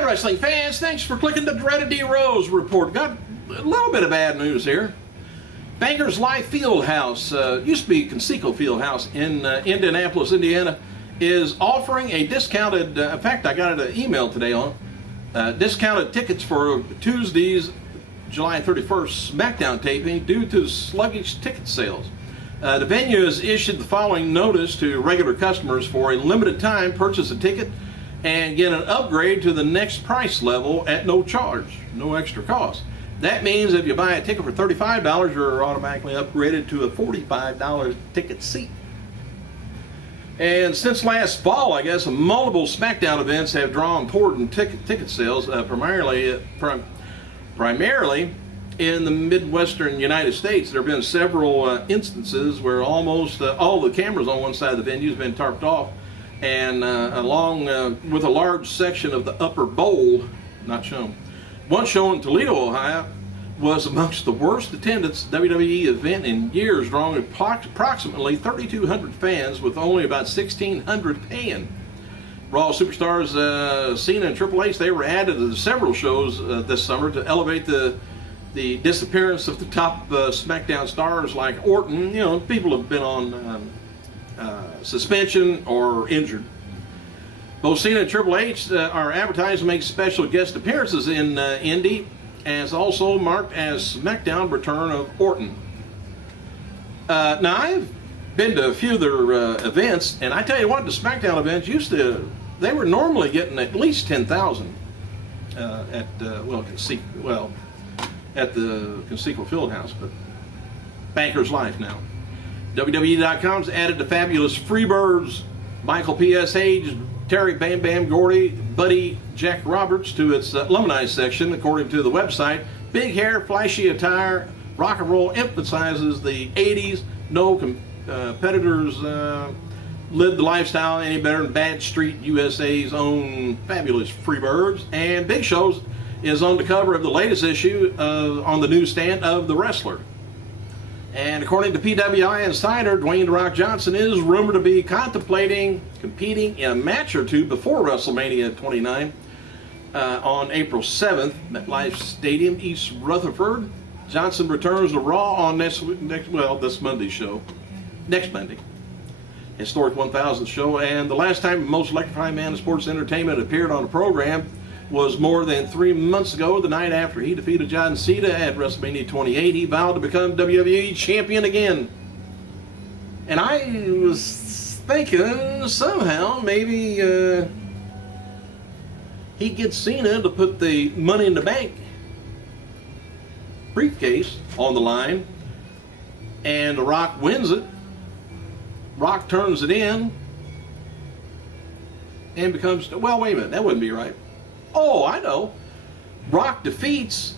Hi, wrestling fans. Thanks for clicking the dreaded D Rose report. Got a little bit of bad news here. Bankers Life Fieldhouse, used to be Conseco Fieldhouse in Indianapolis, Indiana, is offering a discounted, in fact, I got an email today on discounted tickets for Tuesday's July 31st SmackDown taping due to sluggish ticket sales. The venue has issued the following notice to regular customers: for a limited time, purchase a ticket and get an upgrade to the next price level at no charge, no extra cost. That means if you buy a ticket for $35, you're automatically upgraded to a $45 ticket seat. And since last fall, I guess, multiple SmackDown events have drawn important ticket sales, primarily in the Midwestern United States. There have been several instances where almost all the cameras on one side of the venue has been tarped off, and along with a large section of the upper bowl not shown. One show in Toledo, Ohio, was amongst the worst attendance WWE event in years, drawing approximately 3,200 fans with only about 1,600 paying. Raw superstars Cena and Triple H, they were added to several shows this summer to elevate the disappearance of the top SmackDown stars like Orton. You know, people have been on suspension or injured. Both Cena and Triple H are advertised to make special guest appearances in Indy, as also marked as SmackDown return of Orton. Now, I've been to a few of their events, and I tell you what, the SmackDown events they were normally getting at least 10,000 at the Conseco Fieldhouse, but Bankers Life now. WWE.com's added the fabulous Freebirds, Michael P.S. Hayes, Terry Bam Bam Gordy, Buddy Jack Roberts to its alumni section. According to the website, big hair, flashy attire, rock and roll emphasizes the 80s. No competitors lived the lifestyle any better than Bad Street USA's own fabulous Freebirds. And Big Show's is on the cover of the latest issue on the newsstand of The Wrestler. And according to PWI Insider, Dwayne "The Rock" Johnson is rumored to be contemplating competing in a match or two before WrestleMania 29 on April 7th, MetLife Stadium, East Rutherford. Johnson returns to Raw on this Monday's show, next Monday. Historic 1000th show, and the last time the most electrifying man in sports entertainment appeared on the program was more than 3 months ago, the night after he defeated John Cena at WrestleMania 28. He vowed to become WWE champion again. And I was thinking somehow maybe he gets Cena to put the Money in the Bank briefcase on the line, and The Rock wins it. Rock turns it in and becomes, well, wait a minute, that wouldn't be right. Oh, I know. Rock defeats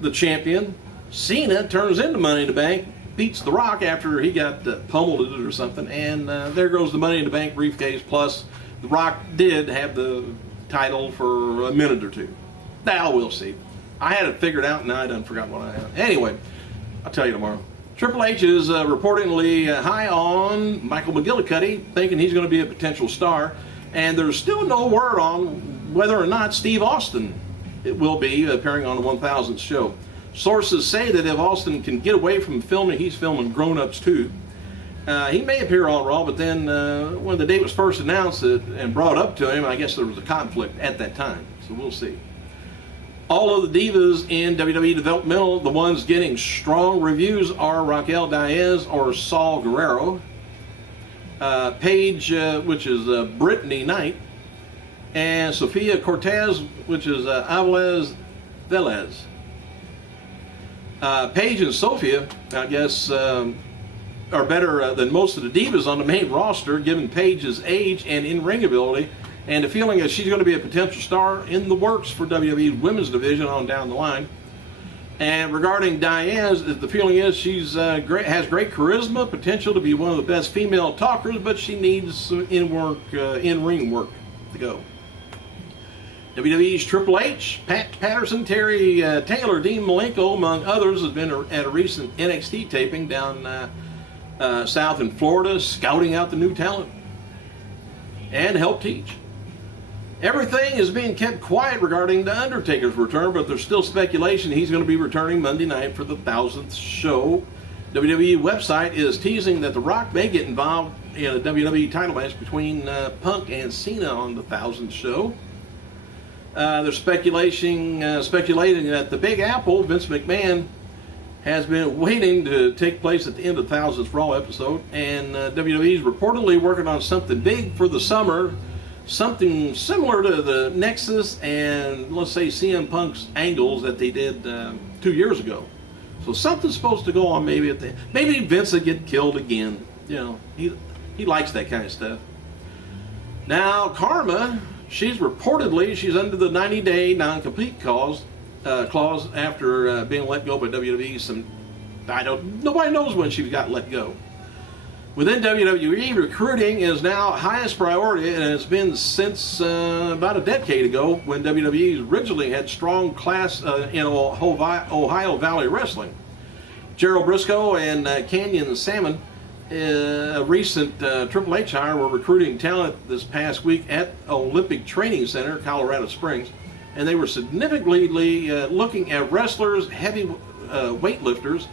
the champion. Cena turns into Money in the Bank, beats The Rock after he got pummeled or something, and there goes the Money in the Bank briefcase. Plus, The Rock did have the title for a minute or two. Now we'll see. I had it figured out, and now I done forgot what I had. Anyway, I'll tell you tomorrow. Triple H is reportedly high on Michael McGillicuddy, thinking he's going to be a potential star. And there's still no word on whether or not Steve Austin will be appearing on the 1000th show. Sources say that if Austin can get away from filming, he's filming Grown Ups too. He may appear on Raw, but then when the date was first announced and brought up to him, I guess there was a conflict at that time. So we'll see. All of the divas in WWE Developmental, the ones getting strong reviews, are Raquel Diaz or Saul Guerrero, Paige, which is Brittany Knight, and Sofia Cortez, which is Avilés Velez. Paige and Sofia, I guess, are better than most of the divas on the main roster, given Paige's age and in-ring ability, and the feeling is she's going to be a potential star in the works for WWE's women's division on down the line. And regarding Diaz, the feeling is she's has great charisma, potential to be one of the best female talkers, but she needs some in-ring work to go. WWE's Triple H, Pat Patterson, Terry Taylor, Dean Malenko, among others, has been at a recent NXT taping down south in Florida, scouting out the new talent and help teach. Everything is being kept quiet regarding The Undertaker's return, but there's still speculation he's going to be returning Monday night for the 1000th show. WWE website is teasing that The Rock may get involved in a WWE title match between Punk and Cena on the 1000th show. They're speculating that the Big Apple, Vince McMahon, has been waiting to take place at the end of the 1000th Raw episode, and WWE is reportedly working on something big for the summer, something similar to the Nexus and, let's say, CM Punk's angles that they did 2 years ago. So something's supposed to go on maybe maybe Vince will get killed again. You know, he likes that kind of stuff. Now, Karma, she's under the 90-day non-compete clause after being let go by WWE. Nobody knows when she got let go. Within WWE, recruiting is now highest priority, and it's been since about a decade ago when WWE originally had strong class in Ohio Valley Wrestling. Gerald Briscoe and Canyon Salmon, a recent Triple H hire, were recruiting talent this past week at Olympic Training Center, Colorado Springs, and they were significantly looking at wrestlers, heavy weightlifters,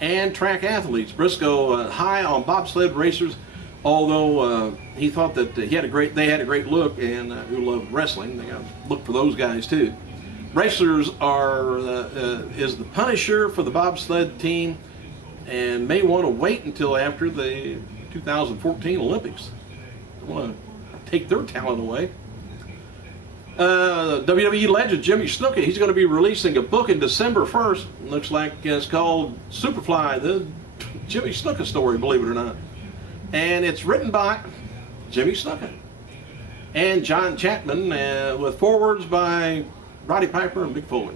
and track athletes. Briscoe high on bobsled racers, although he thought that they had a great look and who loved wrestling. They got to look for those guys too. Racers is the Punisher for the bobsled team, and may want to wait until after the 2014 Olympics. Don't want to take their talent away. WWE legend Jimmy Snuka, he's going to be releasing a book in December 1st. Looks like it's called Superfly, the Jimmy Snuka story, believe it or not. And it's written by Jimmy Snuka and John Chapman, with forewords by Roddy Piper and Mick Foley.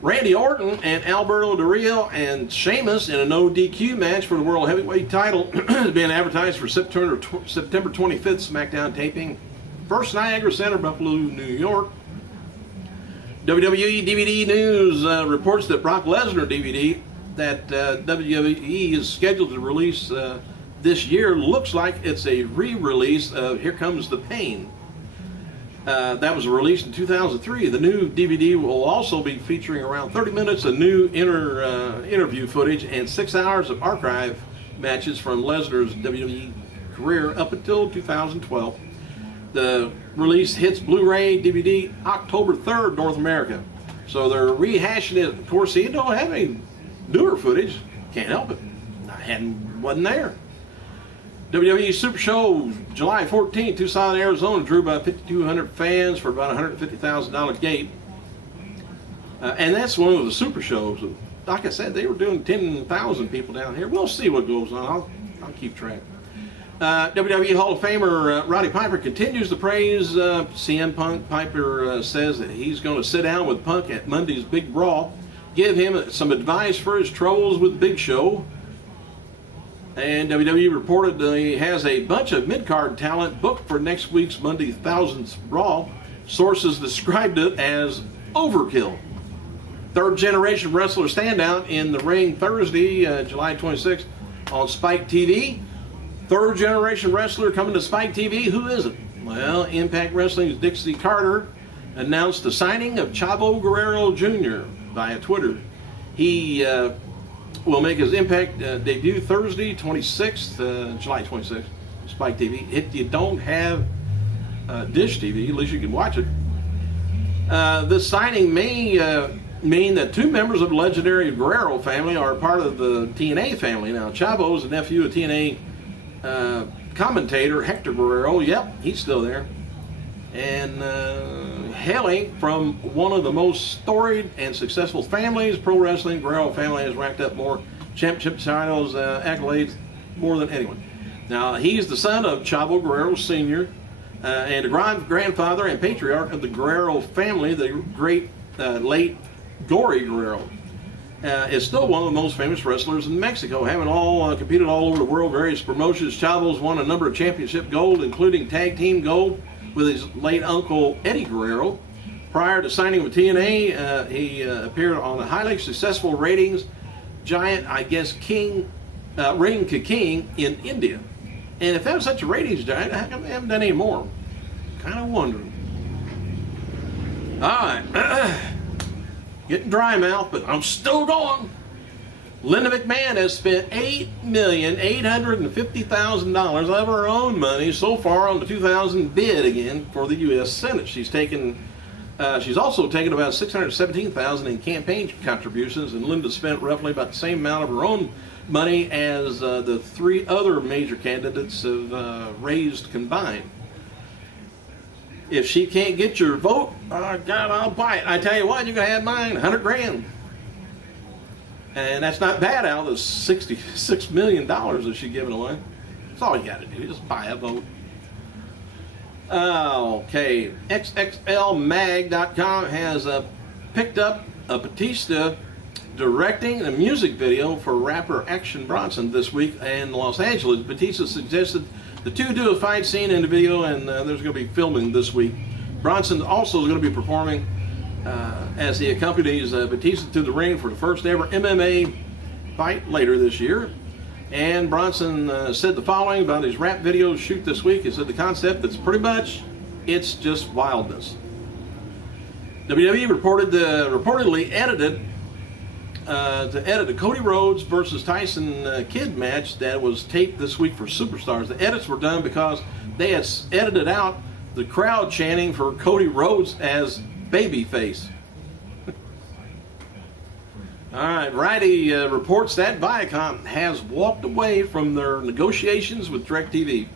Randy Orton and Alberto Del Rio and Sheamus in a no DQ match for the World Heavyweight title is being advertised for September 25th SmackDown taping. First Niagara Center, Buffalo, New York. WWE DVD News reports that Brock Lesnar DVD that WWE is scheduled to release this year looks like it's a re-release of Here Comes the Pain. That was released in 2003. The new DVD will also be featuring around 30 minutes of new interview footage and 6 hours of archive matches from Lesnar's WWE career up until 2012. The release hits Blu-ray DVD October 3rd, North America. So they're rehashing it. Of course, you don't have any newer footage. Can't help it. Wasn't there. WWE Super Show, July 14th, Tucson, Arizona, drew about 5,200 fans for about $150,000 gate. And that's one of the Super Shows. Like I said, they were doing 10,000 people down here. We'll see what goes on. I'll keep track. WWE Hall of Famer Roddy Piper continues to praise CM Punk. Piper says that he's going to sit down with Punk at Monday's Big Brawl, give him some advice for his troubles with Big Show. And WWE reported that he has a bunch of mid-card talent booked for next week's Monday 1000th Brawl. Sources described it as overkill. Third-generation wrestler standout in the ring Thursday, July 26th on Spike TV. Third-generation wrestler coming to Spike TV. Who is it? Well, Impact Wrestling's Dixie Carter announced the signing of Chavo Guerrero Jr. via Twitter. He will make his Impact debut Thursday, July 26th, Spike TV. If you don't have Dish TV, at least you can watch it. This signing may mean that two members of the legendary Guerrero family are part of the TNA family. Now, Chavo is a nephew of TNA commentator Hector Guerrero. Yep, he's still there. And hailing from one of the most storied and successful families, pro wrestling, Guerrero family has racked up more championship titles, accolades, more than anyone. Now, he's the son of Chavo Guerrero Sr. And the grandfather and patriarch of the Guerrero family, the great late Gory Guerrero. Is still one of the most famous wrestlers in Mexico, having competed all over the world, various promotions. Chavo's won a number of championship gold, including tag team gold with his late uncle Eddie Guerrero. Prior to signing with TNA, he appeared on the highly successful ratings giant, Ring Ka King in India. And if that was such a ratings giant, how come they haven't done any more? kind of wondering. All right. Getting dry mouth, but I'm still going. Linda McMahon has spent $8,850,000 of her own money so far on the 2000 bid again for the U.S. Senate. She's also taken about $617,000 in campaign contributions, and Linda spent roughly about the same amount of her own money as the three other major candidates have raised combined. If she can't get your vote, oh God, I'll buy it. I tell you what, you can have mine, $100,000. And that's not bad out of the $66 million that she's giving away. That's all you got to do, just buy a vote. Okay, XXLMag.com has picked up Batista directing a music video for rapper Action Bronson this week in Los Angeles. Batista suggested the two do a fight scene in the video, and there's going to be filming this week. Bronson also is going to be performing as he accompanies Batista to the ring for the first ever MMA fight later this year. And Bronson said the following about his rap video shoot this week. He said the concept that's pretty much, it's just wildness. WWE reportedly edited to edit the Cody Rhodes versus Tyson Kidd match that was taped this week for Superstars. The edits were done because they had edited out the crowd chanting for Cody Rhodes as babyface. All right, Variety reports that Viacom has walked away from their negotiations with DirecTV.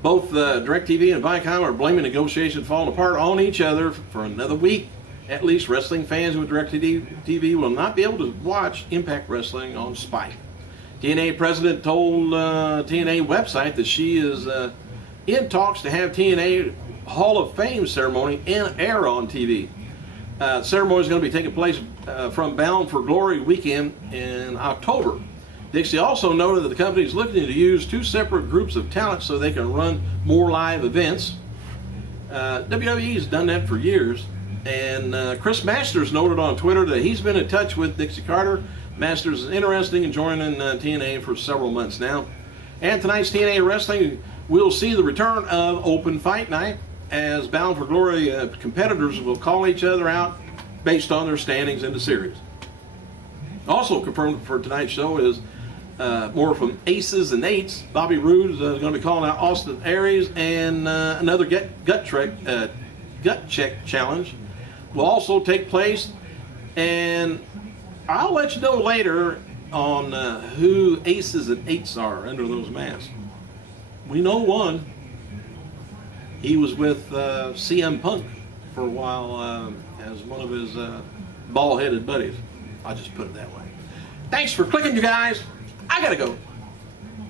Both DirecTV and Viacom are blaming negotiations falling apart on each other for another week. At least wrestling fans with DirecTV will not be able to watch Impact Wrestling on Spike. TNA president told TNA website that she is in talks to have TNA Hall of Fame ceremony air on TV. The ceremony is going to be taking place from Bound for Glory weekend in October. Dixie also noted that the company is looking to use two separate groups of talent so they can run more live events. WWE has done that for years. And Chris Masters noted on Twitter that he's been in touch with Dixie Carter. Masters is interested in joining TNA for several months now. And tonight's TNA Wrestling, we'll see the return of Open Fight Night, as Bound for Glory competitors will call each other out based on their standings in the series. Also confirmed for tonight's show is more from Aces and Eights. Bobby Roode is going to be calling out Austin Aries, and another gut check challenge will also take place. And I'll let you know later on who Aces and Eights are under those masks. We know one. He was with CM Punk for a while as one of his bald-headed buddies. I'll just put it that way. Thanks for clicking, you guys. I gotta go.